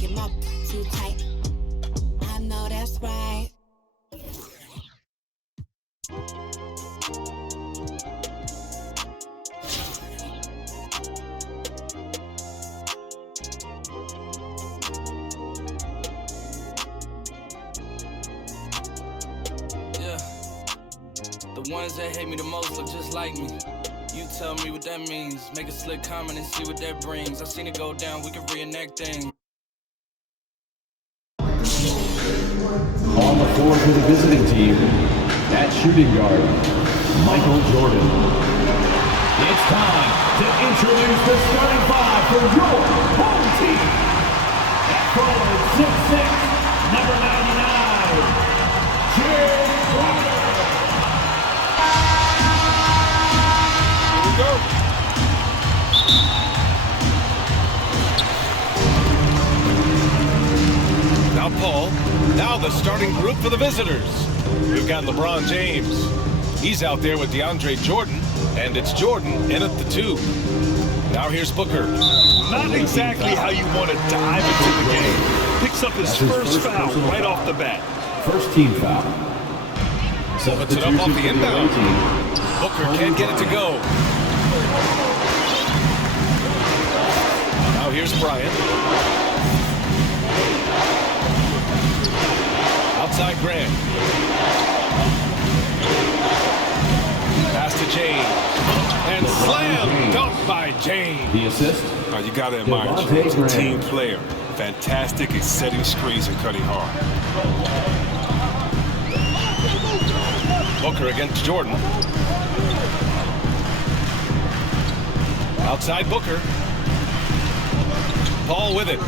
get my too tight. I know that's right. The ones that hate me the most look just like me. You tell me what that means. Make a slick comment and see what that brings. I seen it go down, we can reenact things. On the floor for the visiting team, at shooting guard, Michael Jordan. It's time to introduce the starting five for your home team. At forward 6'6", number 99, Jim Carter. Go. Now Paul, now the starting group for the visitors. We've got LeBron James. He's out there with DeAndre Jordan, and it's Jordan in at the 2. Now here's Booker. Not exactly how you want to dive into the game. Picks up his first foul right off the bat. First team foul. Puts it up off the inbound. Booker can't get it to go. Now here's Bryant. Outside Grant. Pass to James. And slam dunk by James. The assist. You got to admire James, a team player. Fantastic at setting screens and cutting hard. Booker against Jordan. Outside Booker. Paul with it.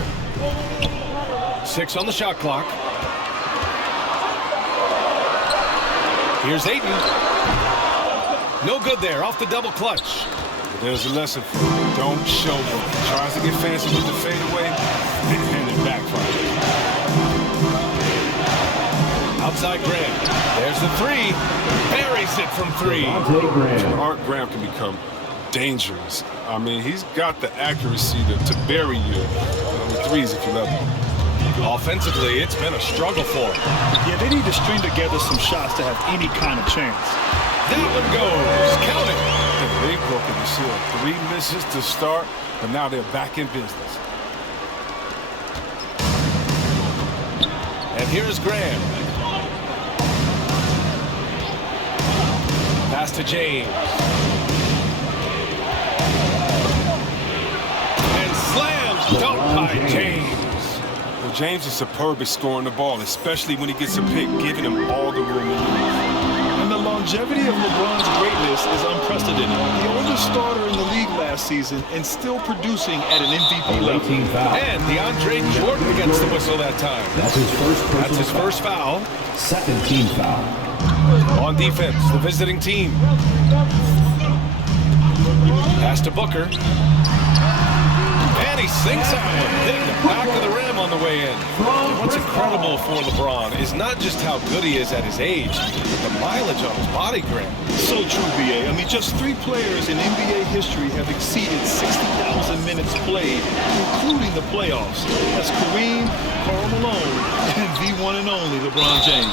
6 on the shot clock. Here's Ayton. No good there, off the double clutch. There's a lesson for him. Don't show him. Tries to get fancy with the fadeaway, and it backfires. Outside Graham. There's the 3. Buries it from 3. Art Graham can become dangerous. I mean, he's got the accuracy to bury you with threes if you let him. Offensively, it's been a struggle for him. Yeah, they need to string together some shots to have any kind of chance. That one goes. Count it. They've broken the seal. 3 misses to start, but now they're back in business. And here's Graham. Pass to James. And slam dunk by James. Well, James is superb at scoring the ball, especially when he gets a pick, giving him all the room to move. And the longevity of LeBron's greatness is unprecedented. The oldest starter in the league last season and still producing at an MVP level. And DeAndre Jordan gets the whistle that time. That's his first foul. Second team foul. On defense, the visiting team. Pass to Booker. And he sinks that one, hitting the back of the rim on the way in. What's incredible for LeBron is not just how good he is at his age, but the mileage on his body grip. So true, BA. I mean, just 3 players in NBA history have exceeded 60,000 minutes played, including the playoffs. That's Kareem, Karl Malone, and the one and only LeBron James.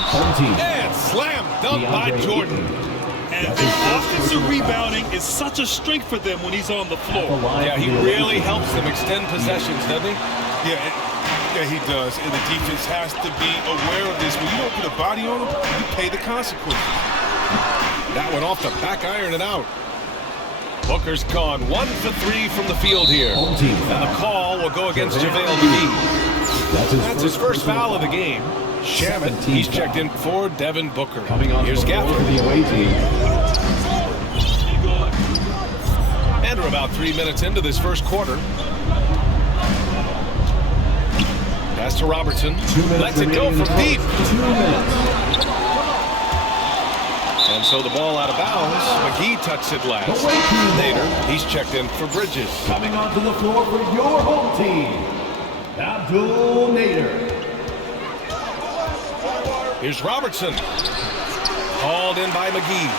And slam dunk by Jordan. And the offensive rebounding is such a strength for them when he's on the floor. Yeah, he really helps them extend possessions, doesn't he? Yeah, he does. And the defense has to be aware of this. When you don't put a body on him, you pay the consequences. That one off the back iron and out. Booker's gone 1 for 3 from the field here. And the call will go against JaVale McGee. That's his first foul of the game. Shamet, he's checked in for Devin Booker. Here's Gafford. And we're about 3 minutes into this first quarter. Pass to Robertson. Lets it go from deep. 2 minutes. And so the ball out of bounds. McGee touched it last. Nader, he's checked in for Bridges. Coming onto the floor for your home team, Abdul Nader. Here's Robertson. Called in by McGee.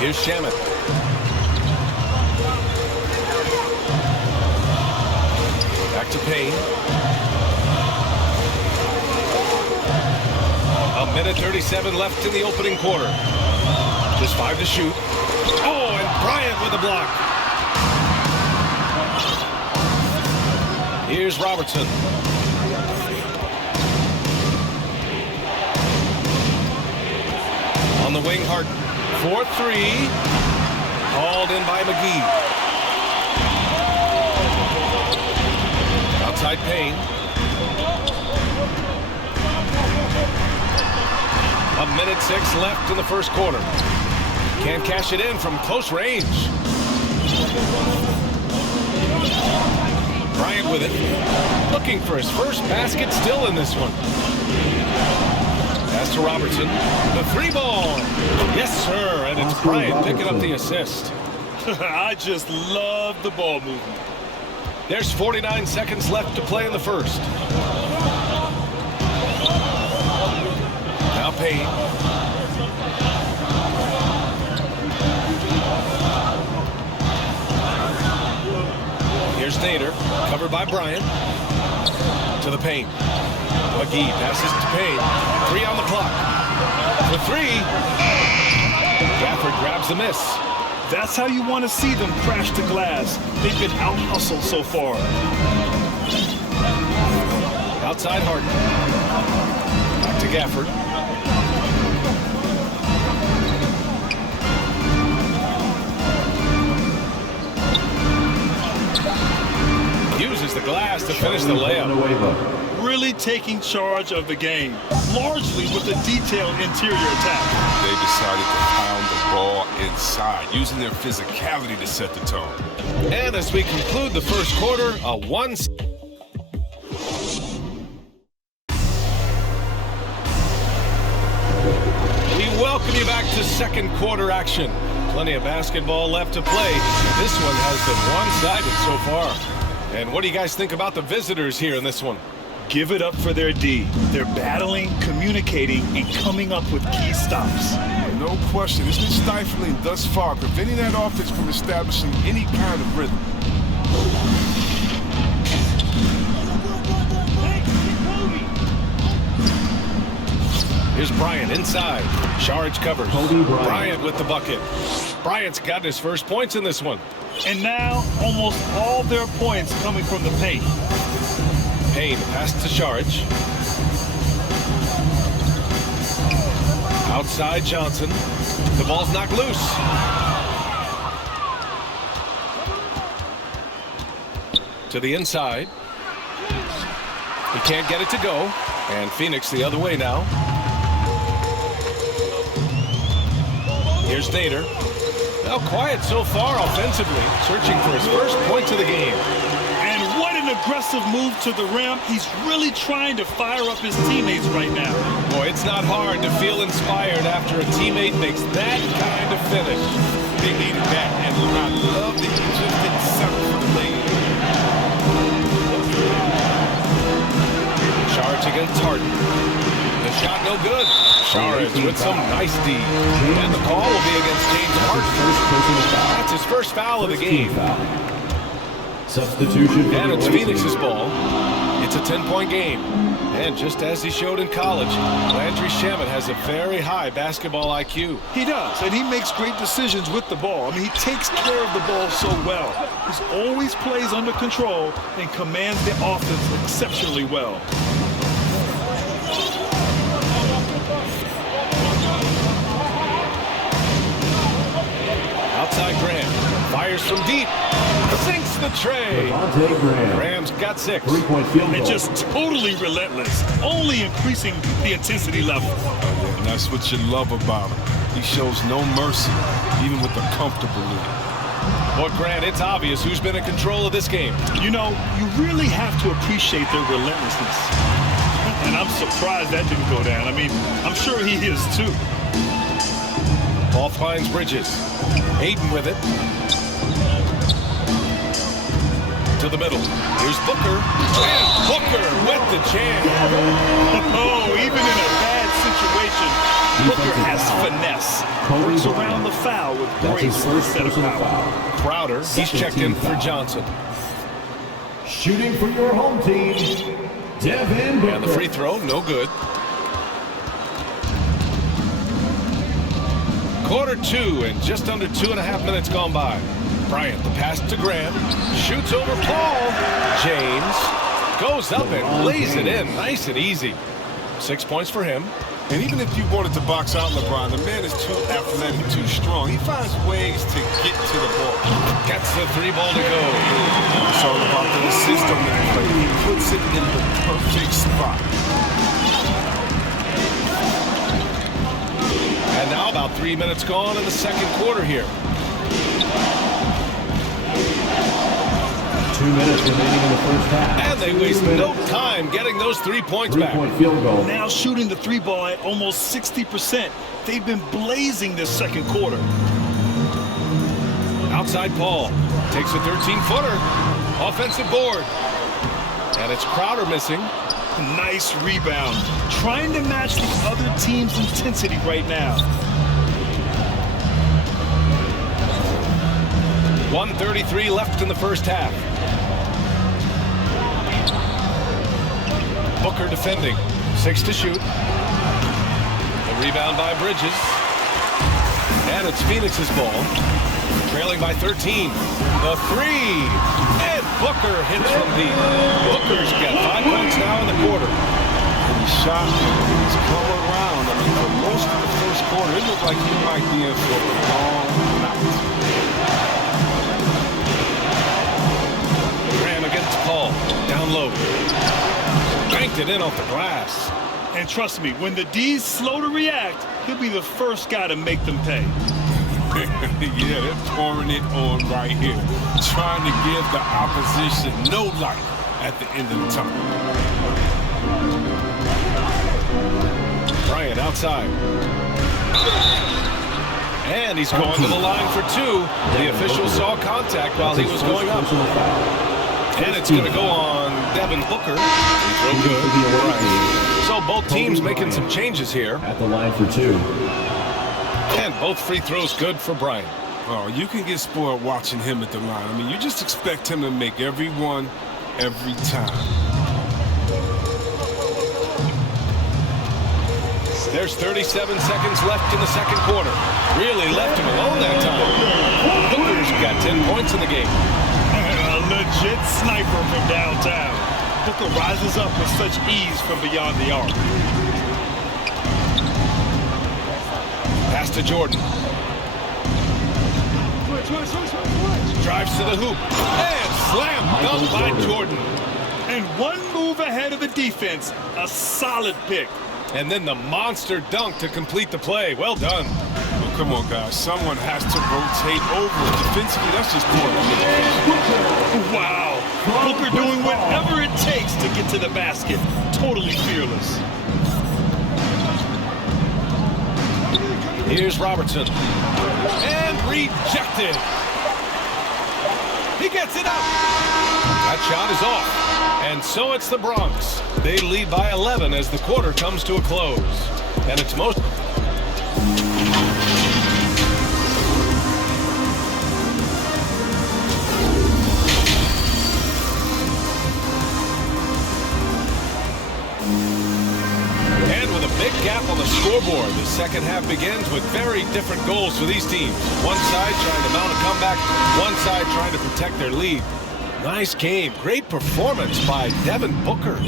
Here's Shamet. to Payne. 1:37 left in the opening quarter. Just 5 to shoot. Oh, and Bryant with a block. Here's Robertson. On the wing, Hart. 4-3. Hauled in by McGee. Outside Payne. 1:06 left in the first quarter. Can't cash it in from close range. Bryant with it. Looking for his first basket still in this one. Pass to Robertson. The 3-ball. Yes, sir. And it's Bryant picking up the assist. I just love the ball movement. There's 49 seconds left to play in the first. Now Payne. Here's Nader, covered by Bryant. To the paint. McGee passes to Payne. 3 on the clock. For 3. Gafford grabs the miss. That's how you want to see them crash the glass. They've been out-hustled so far. Outside Harden. Back to Gafford. Uses the glass to finish the layup. Really taking charge of the game, largely with a detailed interior attack. They decided to pound the ball inside, using their physicality to set the tone. And as we conclude the first quarter, a 1. We welcome you back to second quarter action. Plenty of basketball left to play. This one has been one-sided so far. And what do you guys think about the visitors here in this one? Give it up for their D. They're battling, communicating, and coming up with key stops. No question. It's been stifling thus far, preventing that offense from establishing any kind of rhythm. Here's Bryant inside. Charge covered. Bryant with the bucket. Bryant's got his first points in this one. And now, almost all their points coming from the paint. Payne pass to Charge. Outside Johnson. The ball's knocked loose. To the inside. He can't get it to go. And Phoenix the other way now. Here's Nader. Now quiet so far offensively. Searching for his first points of the game. And what an aggressive move to the rim. He's really trying to fire up his teammates right now. Boy, it's not hard to feel inspired after a teammate makes that kind of finish. They needed that, and I love that he just didn't settle for the lane. Charge against Harden. The shot no good. Charge with some nice D. And the call will be against James Harden. That's his first foul of the game. Substitution. And it's Phoenix's ball. It's a 10-point game. And just as he showed in college, Landry Shamet has a very high basketball IQ. He does, and he makes great decisions with the ball. I mean, he takes care of the ball so well. He always plays under control and commands the offense exceptionally well. Outside Graham. Fires from deep. Sinks the tray. Graham's got 6. 3-point field goal. And just totally relentless, only increasing the intensity level. Yeah, and that's what you love about him. He shows no mercy, even with a comfortable lead. Well, Grant, it's obvious who's been in control of this game. You know, you really have to appreciate their relentlessness. And I'm surprised that didn't go down. I mean, I'm sure he is too. Ball finds Bridges. Hayden with it. To the middle. Here's Booker. And Booker with the jam. Oh, even in a bad situation, Booker has finesse. Works around the foul with great set of power. Crowder, he's checked in for Johnson. Shooting for your home team, Devin Booker. And the free throw, no good. Quarter 2 and just under 2.5 minutes gone by. Bryant, the pass to Graham. Shoots over Paul. James goes up and lays it in. Nice and easy. 6 points for him. And even if you wanted to box out LeBron, the man is too athletic, too strong. He finds ways to get to the ball. Gets the 3-ball to go. It's all about the assist on that play. He puts it in the perfect spot. And now about 3 minutes gone in the second quarter here. 2 minutes remaining in the first half. And they waste no time getting those 3 points back. 3-point field goal. Now shooting the 3-ball at almost 60%. They've been blazing this second quarter. Outside Paul. Takes a 13-footer. Offensive board. And it's Crowder missing. Nice rebound. Trying to match the other team's intensity right now. 1:33 left in the first half. Booker defending. 6 to shoot. The rebound by Bridges. And it's Phoenix's ball. Trailing by 13. The 3. And Booker hits from deep. Booker's got 5 points now in the quarter. And he shot. He's come around. I mean, for most of the first quarter, it looked like he might be in for a long night. Graham against Paul. Down low. Banked it in off the glass. And trust me, when the D's slow to react, he'll be the first guy to make them pay. Yeah, they're pouring it on right here. Trying to give the opposition no light at the end of the tunnel. Bryant outside. And he's going to the line for 2. The official saw contact while he was going up. And it's going to go on Devin Booker. Real good. Right. So both teams making some changes here. At the line for 2. And both free throws good for Bryant. Oh, you can get spoiled watching him at the line. I mean, you just expect him to make every one, every time. There's 37 seconds left in the second quarter. Really left him alone that time. Booker's got 10 points in the game. A legit sniper from downtown. Booker rises up with such ease from beyond the arc. Pass to Jordan. Drives to the hoop. And slam dunk by Jordan. And one move ahead of the defense. A solid pick. And then the monster dunk to complete the play. Well done. Well, come on, guys. Someone has to rotate over. Defensively, that's just poor communication. Wow. Booker doing whatever it takes to get to the basket. Totally fearless. Here's Robertson. And rejected. He gets it up. That shot is off. And so it's the Bronx. They lead by 11 as the quarter comes to a close. And it's most... Big gap on the scoreboard. The second half begins with very different goals for these teams. One side trying to mount a comeback, one side trying to protect their lead. Nice game. Great performance by Devin Booker.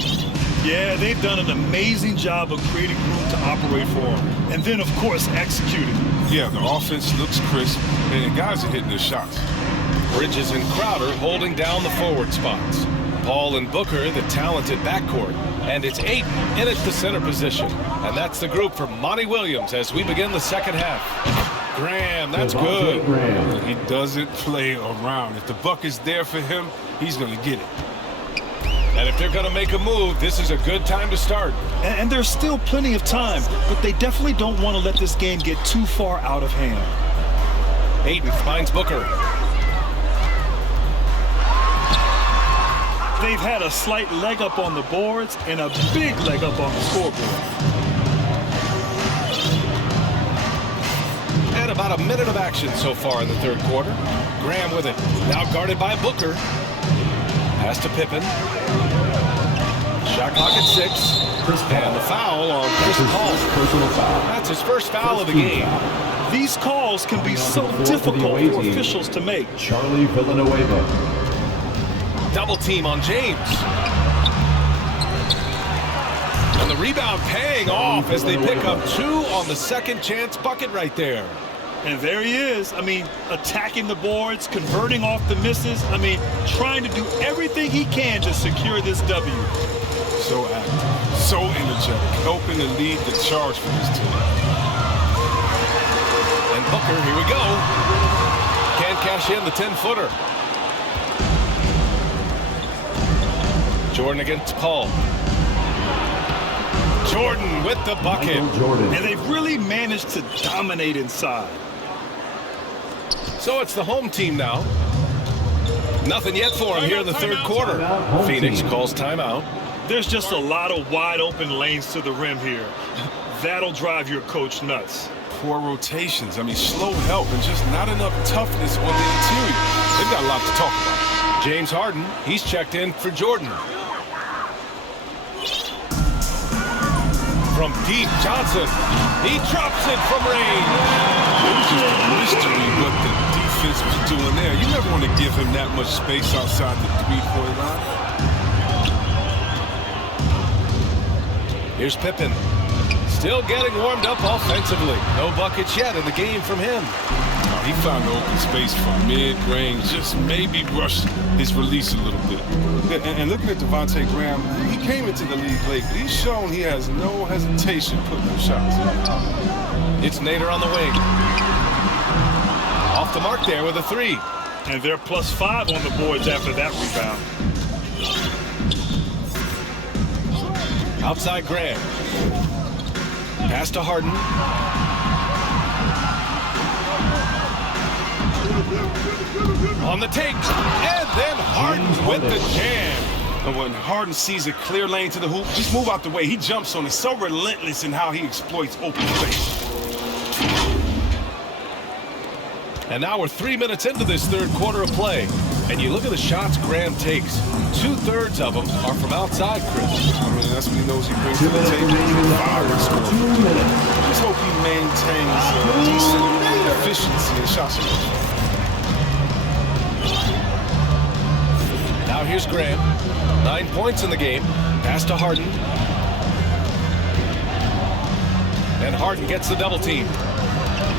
Yeah, they've done an amazing job of creating room to operate for him. And then, of course, executing. Yeah, the offense looks crisp, and the guys are hitting their shots. Bridges and Crowder holding down the forward spots. Paul and Booker, the talented backcourt. And it's Ayton in at the center position. And that's the group for Monty Williams as we begin the second half. Graham, that's good. He doesn't play around. If the buck is there for him, he's going to get it. And if they're going to make a move, this is a good time to start. And there's still plenty of time, but they definitely don't want to let this game get too far out of hand. Ayton finds Booker. They've had a slight leg up on the boards and a big leg up on the scoreboard. And about a minute of action so far in the third quarter. Graham with it. Now guarded by Booker. Pass to Pippen. Shot clock at 6. And the foul on Chris Paul. Personal foul. That's his first foul of the game. These calls can be so difficult for officials to make. Charlie Villanueva. Double team on James. And the rebound paying off as they pick up 2 on the second chance bucket right there. And there he is. I mean, attacking the boards, converting off the misses. I mean, trying to do everything he can to secure this W. So active, so energetic, helping to lead the charge for his team. And Booker, here we go. Can't cash in the 10-footer. Jordan against Paul. Jordan with the bucket. And they've really managed to dominate inside. So it's the home team now. Nothing yet for him here in the third quarter. Phoenix calls timeout. There's just a lot of wide open lanes to the rim here. That'll drive your coach nuts. Poor rotations. I mean, slow help and just not enough toughness on the interior. They've got a lot to talk about. James Harden, he's checked in for Jordan. From deep, Johnson. He drops it from range. It was just a mystery what the defense was doing there. You never want to give him that much space outside the three-point line. Here's Pippen. Still getting warmed up offensively. No buckets yet in the game from him. He found the open space from mid-range, just maybe rushed his release a little bit. And looking at Devontae Graham, he came into the league late, but he's shown he has no hesitation putting up shots. It's Nader on the wing. Off the mark there with a 3. And they're +5 on the boards after that rebound. Outside Graham. Pass to Harden. On the take, and then Harden with the jam. And when Harden sees a clear lane to the hoop, just move out the way. He jumps on it, so relentless in how he exploits open space. And now we're 3 minutes into this third quarter of play. And you look at the shots Graham takes. 2/3 of them are from outside, Chris. I mean, that's what he knows he brings to the table. Fire and score. 2 minutes. Just hope he maintains decent efficiency in shot selection. Now here's Graham. 9 points in the game. Pass to Harden. And Harden gets the double team.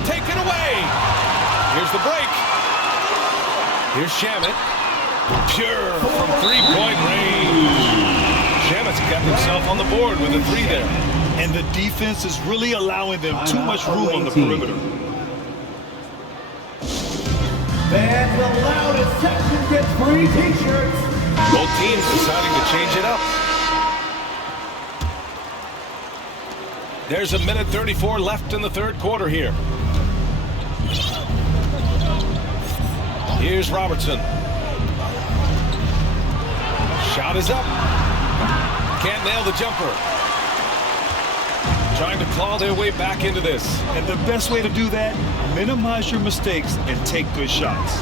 Taken away. Here's the break. Here's Shamet. Pure from three-point range. Shamet's got himself on the board with a 3 there. And the defense is really allowing them too much room on the perimeter. And the loudest section gets free t-shirts. Both teams deciding to change it up. There's 1:34 left in the third quarter here. Here's Robertson. Shot is up. Can't nail the jumper. Trying to claw their way back into this. And the best way to do that, minimize your mistakes and take good shots.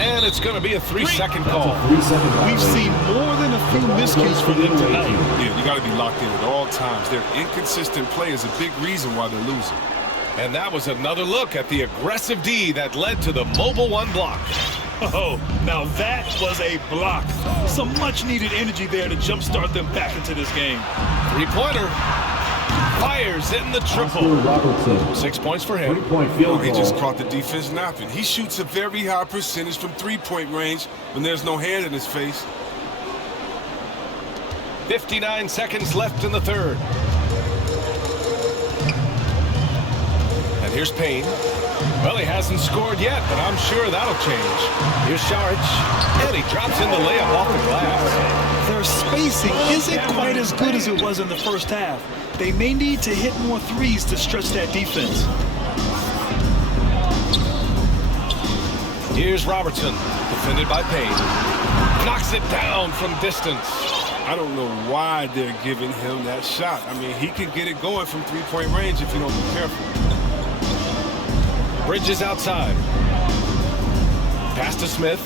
And it's going to be a 3-second call. We've seen more than a few miscues from them tonight. Yeah, you got to be locked in at all times. Their inconsistent play is a big reason why they're losing. And that was another look at the aggressive D that led to the mobile 1 block. Oh, now that was a block. Some much-needed energy there to jumpstart them back into this game. 3-pointer. Fires in the triple. 6 points for him. 3-point field goal. He just caught the defense napping. He shoots a very high percentage from three-point range when there's no hand in his face. 59 seconds left in the third. And here's Payne. Well, he hasn't scored yet, but I'm sure that'll change. Here's Saric, and he drops in the layup off the glass. Their spacing isn't quite as good as it was in the first half. They may need to hit more threes to stretch that defense. Here's Robertson, defended by Payne. Knocks it down from distance. I don't know why they're giving him that shot. I mean, he can get it going from three-point range if you don't be careful. Bridges outside. Pass to Smith.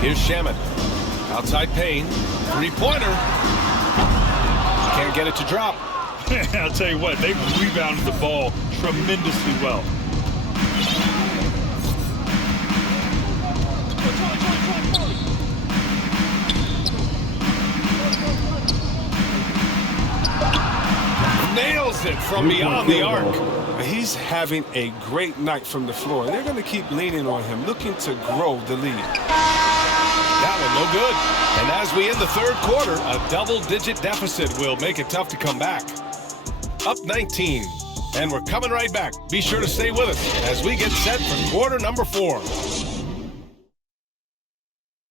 Here's Shaman. Outside Payne. Three-pointer. Can't get it to drop. I'll tell you what, they rebounded the ball tremendously well. Nails it from beyond the arc. He's having a great night from the floor, and they're going to keep leaning on him, looking to grow the lead. That one no good. And as we end the third quarter, a double-digit deficit will make it tough to come back. Up 19. And we're coming right back. Be sure to stay with us as we get set for quarter number 4.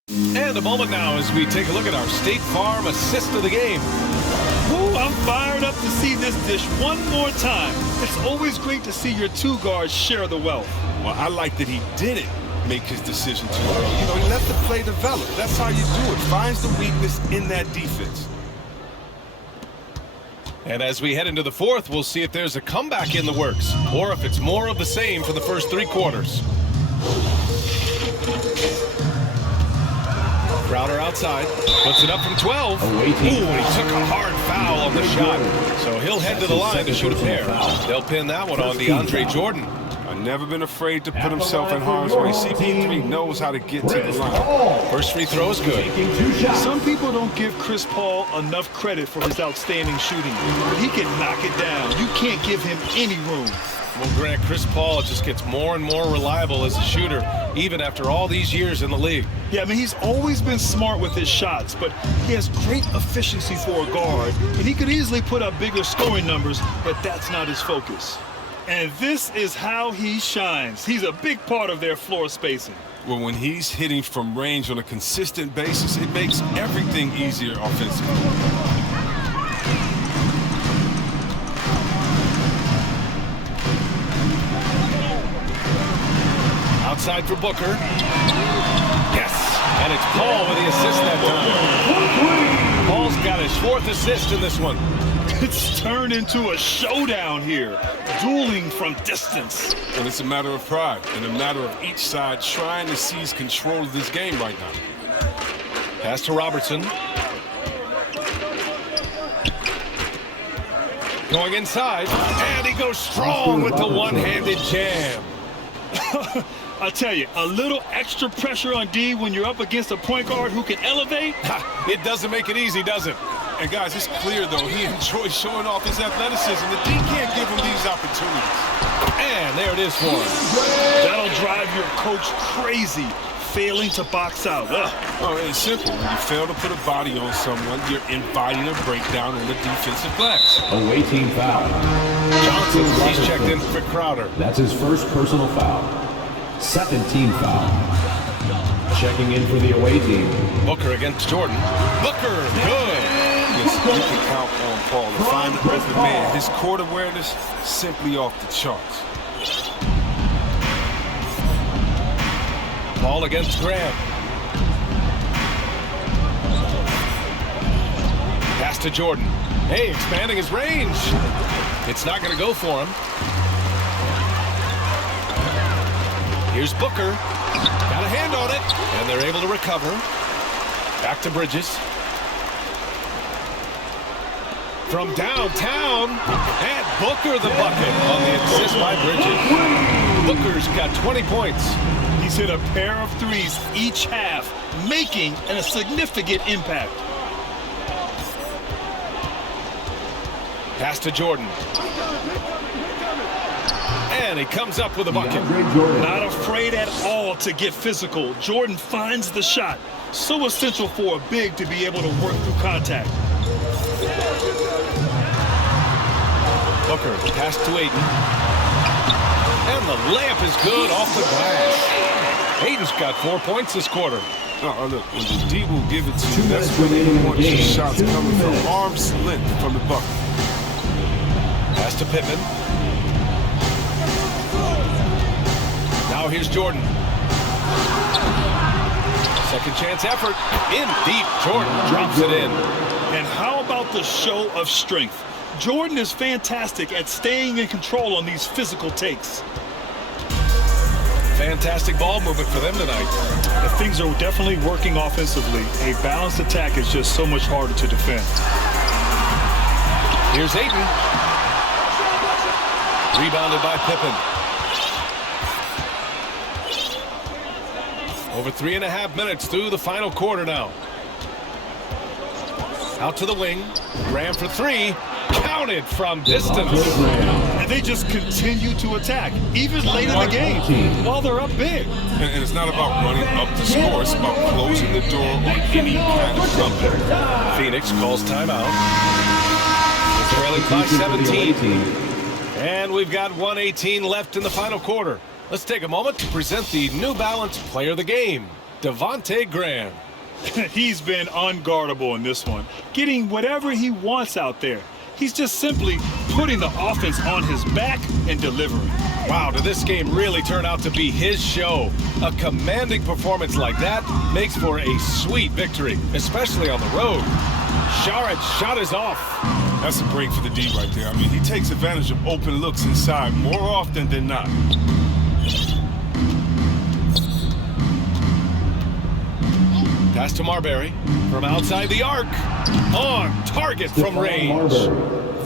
And a moment now as we take a look at our State Farm assist of the game. Ooh, I'm fired up to see this dish one more time. It's always great to see your two guards share the wealth. Well, I like that he didn't make his decision too early. You know, he let the play develop. That's how you do it. Finds the weakness in that defense. And as we head into the fourth, we'll see if there's a comeback in the works or if it's more of the same for the first 3 quarters. Crowder outside, puts it up from 12. Ooh, and he took a hard foul on the shot. So he'll head to the line to shoot a pair. They'll pin that one on DeAndre Jordan. I've never been afraid to put himself in harm's way. CP3 knows how to get to the line. First free throw is good. Some people don't give Chris Paul enough credit for his outstanding shooting, but he can knock it down. You can't give him any room. Well, Grant, Chris Paul just gets more and more reliable as a shooter, even after all these years in the league. Yeah, I mean, he's always been smart with his shots, but he has great efficiency for a guard, and he could easily put up bigger scoring numbers, but that's not his focus. And this is how he shines. He's a big part of their floor spacing. Well, when he's hitting from range on a consistent basis, it makes everything easier offensively. Outside for Booker. Yes, and it's Paul with the assist that time. Paul's got his 4th assist in this one. It's turned into a showdown here, dueling from distance. And it's a matter of pride and a matter of each side trying to seize control of this game right now. Pass to Robertson. Going inside, and he goes strong with the one-handed jam. I tell you, a little extra pressure on D when you're up against a point guard who can elevate. It doesn't make it easy, does it? And guys, it's clear, though, he enjoys showing off his athleticism. The D can't give him these opportunities. And there it is for him. That'll drive your coach crazy, failing to box out. Oh, it's simple. When you fail to put a body on someone, you're inviting a breakdown on the defensive glass. Away team foul. Johnson, he's checked in for Crowder. That's his first personal foul. Second team foul. Checking in for the away team. Booker against Jordan. Booker, good. Yes, you can count on Paul to find the open man. His court awareness simply off the charts. Paul against Graham. Pass to Jordan. Hey, expanding his range. It's not going to go for him. Here's Booker. Got a hand on it. And they're able to recover. Back to Bridges. From downtown. And Booker the bucket on the assist by Bridges. Booker's got 20 points. He's hit a pair of threes each half, making a significant impact. Pass to Jordan. And he comes up with a bucket. Not afraid at all to get physical. Jordan finds the shot. So essential for a big to be able to work through contact. Booker, pass to Ayton. And the layup is good off the glass. Ayton's got 4 points this quarter. Oh, look, when the D will give it to you, that's when they want your shots coming from arm's length from the bucket. Pass to Pittman. Now here's Jordan. Second chance effort. In deep. Jordan drops it in. And how about the show of strength? Jordan is fantastic at staying in control on these physical takes. fantastic ball movement for them tonight. Things are definitely working offensively. A balanced attack is just so much harder to defend. Here's Ayton. Rebounded by Pippen. Over 3.5 minutes through the final quarter now. Out to the wing. Graham for three. Counted from distance. And they just continue to attack, even late in the game, while they're up big. And it's not about running up the score. It's about closing the door on any kind of comeback. Phoenix calls timeout. It's trailing by 17. And we've got 1:18 left in the final quarter. Let's take a moment to present the New Balance Player of the Game, Devontae Graham. He's been unguardable in this one, getting whatever he wants out there. He's just simply putting the offense on his back and delivering. Wow, did this game really turn out to be his show? A commanding performance like that makes for a sweet victory, especially on the road. Sharit's shot is off. That's a break for the D right there. I mean, he takes advantage of open looks inside more often than not. Pass to Marbury from outside the arc. On target from range.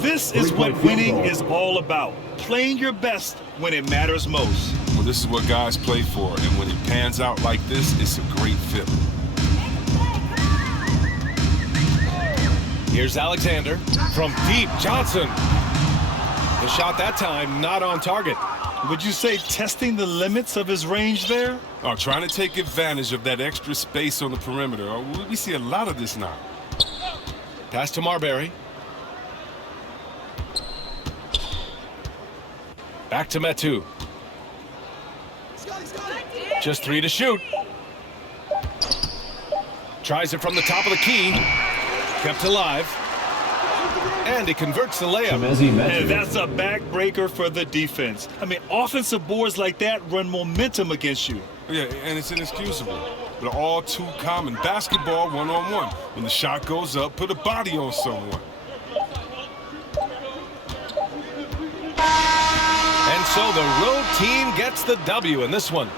This is what winning is all about. Playing your best when it matters most. Well, this is what guys play for, and when it pans out like this, it's a great feeling. Here's Alexander from deep. Johnson. The shot that time not on target. Would you say testing the limits of his range there? Oh, trying to take advantage of that extra space on the perimeter. Oh, we see a lot of this now. Pass to Marbury. Back to Metu. Just 3 to shoot. Tries it from the top of the key. Kept alive. And he converts the layup. And that's a backbreaker for the defense. I mean, offensive boards like that run momentum against you. Yeah, and it's inexcusable. But all too common. Basketball one-on-one. When the shot goes up, put a body on someone. And so the road team gets the W in this one.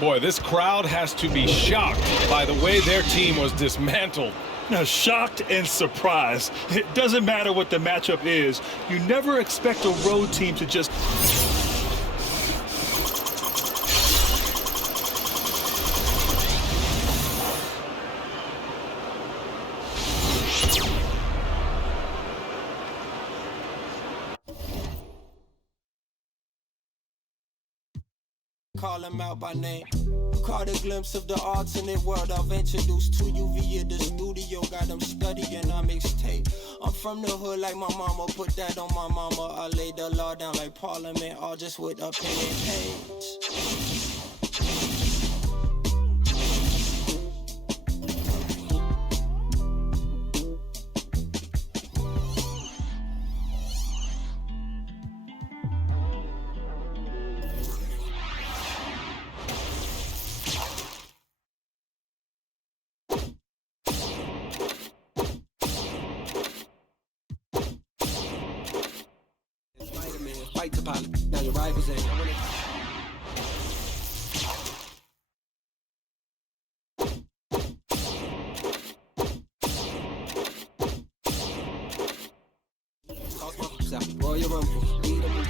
Boy, this crowd has to be shocked by the way their team was dismantled. Now, shocked and surprised. It doesn't matter what the matchup is. You never expect a road team to just... Call him out by name. Caught a glimpse of the alternate world I've introduced to you via the studio. Got them studying our mixtape. I'm from the hood like my mama, put that on my mama. I laid the law down like Parliament, all just with a pen and page. Fight to pilot. Now your rivals in. Royal Rumble. Lead them.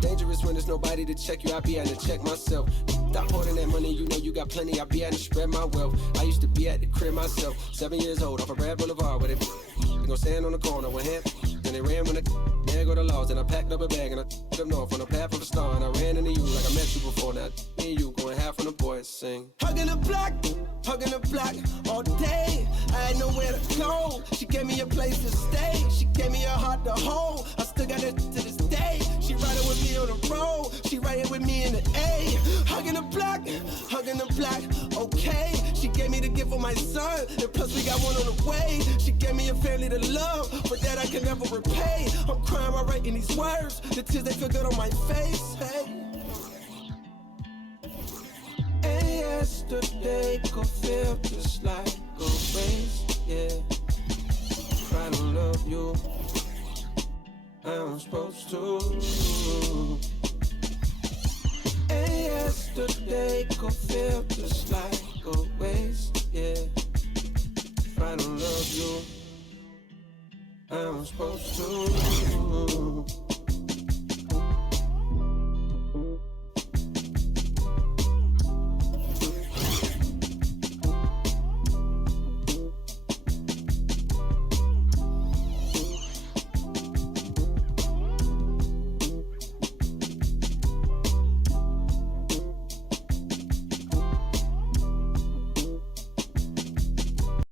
Dangerous when there's nobody to check you. I be at to check myself. Stop holding that money, you know you got plenty. I be at to spread my wealth. I used to be at the crib myself. 7 years old off a Red Boulevard with it. They gon' stand on the corner with hand. Then they ran when there go the laws. And I packed up a bag and I took them north on the path of a star. And I ran into you like I met you before. Now me and you going half on the boys sing. Hugging the block all day. I had nowhere to go. She gave me a place to stay. She gave me a heart to hold. I still got it to this day. She riding with me on the road. She riding with me in the A. Hugging the block, okay. She gave me the gift of my son. And plus we got one on the way. She gave me a family to love. For that I can never repay. I'm crying while writing these words. The tears they feel good on my face. Hey. Hey, yesterday could feel just like a waste, yeah. If I don't love you, I'm supposed to. And yesterday could feel just like a waste, yeah. If I don't love you, I'm supposed to.